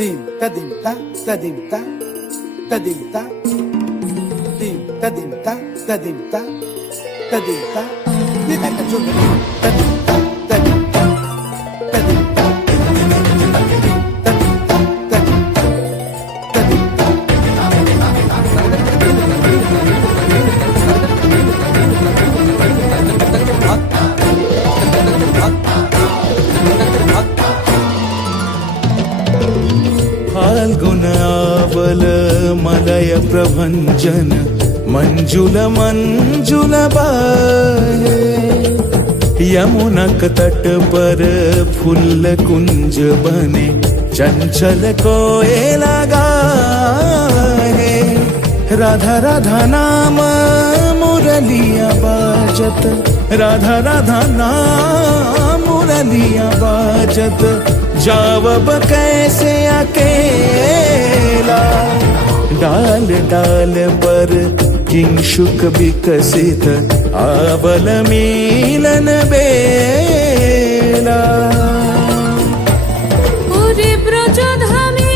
Dim ta dim ta ta dim ta ta dim ta dim ta dim ta ta dim ta ta dim ta ni ta ka chung ta dim ta ta dim ta ta dim ta ta dim ta ta dim ta ta dim ta फाल्गुनावल मलय प्रभंजन मंजुल मंजुल बाहे यमुनक तट पर फूल कुंज बने चंचल कोयला गाहे राधा राधा नाम मुरलिया बाजत राधा राधा नाम मुरलिया बाजत जावब कैसे अकेला डाल डाल पर किंशुक विकसित आवल मिलन बेला ওরে ব্রজধামে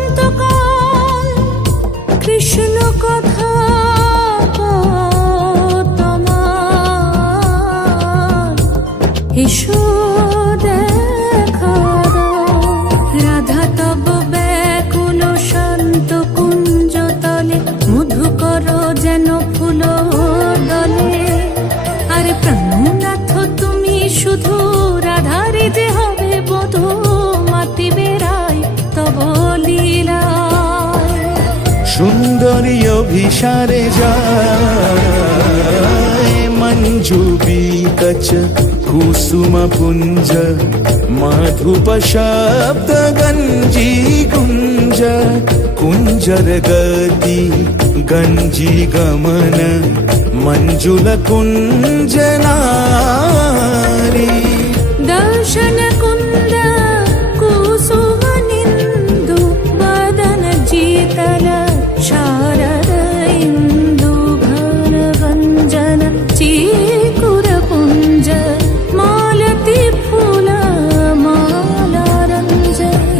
বসন্তকাল কৃষ্ণ কথা তোমার এসো দেখা দাও রাধা তব ব্যাকুল শান্ত কুঞ্জ তলে মধুকর যেন ফুল দলে আরে প্রাণনাথ তুমি শুধু রাধারে যে হবে বধূ মাতি বেড়াই তব লীলা সুন্দরী অভিসারে যায় মঞ্জু বিকচ কুসুম পুঞ্জ মাধুপ শব্দ গঞ্জি কুঞ্জ কুঞ্জর গতি গঞ্জি গমন মঞ্জুল কুঞ্জ নারী দর্শন কুন্দ কুসুম নিন্দু বদন జీతల శారద ఇందు భర గంజన చీకుర పుంజ মালতী ফুল মালারঞ্জ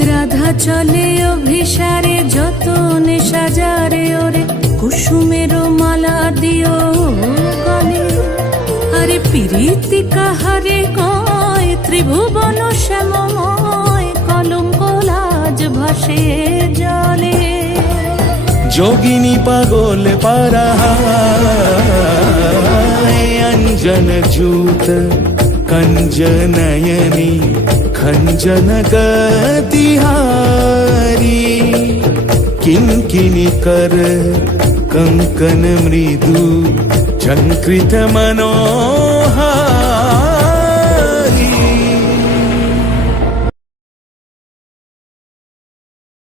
রাধা চলে অভিসারে যতনে সাজারে ওরে কুসুমের মালা দিও গলে আরে প্রীতি কাহারে কয় ত্রিভুবন শ্যামময় কলঙ্ক লাজ ভাসে জলে যোগিনী পাগল পারায় অঞ্জন জূত कंजनयनी खंजन गतिहारी किंकिनी कर कंकन मृदु झंकृत मनोहारी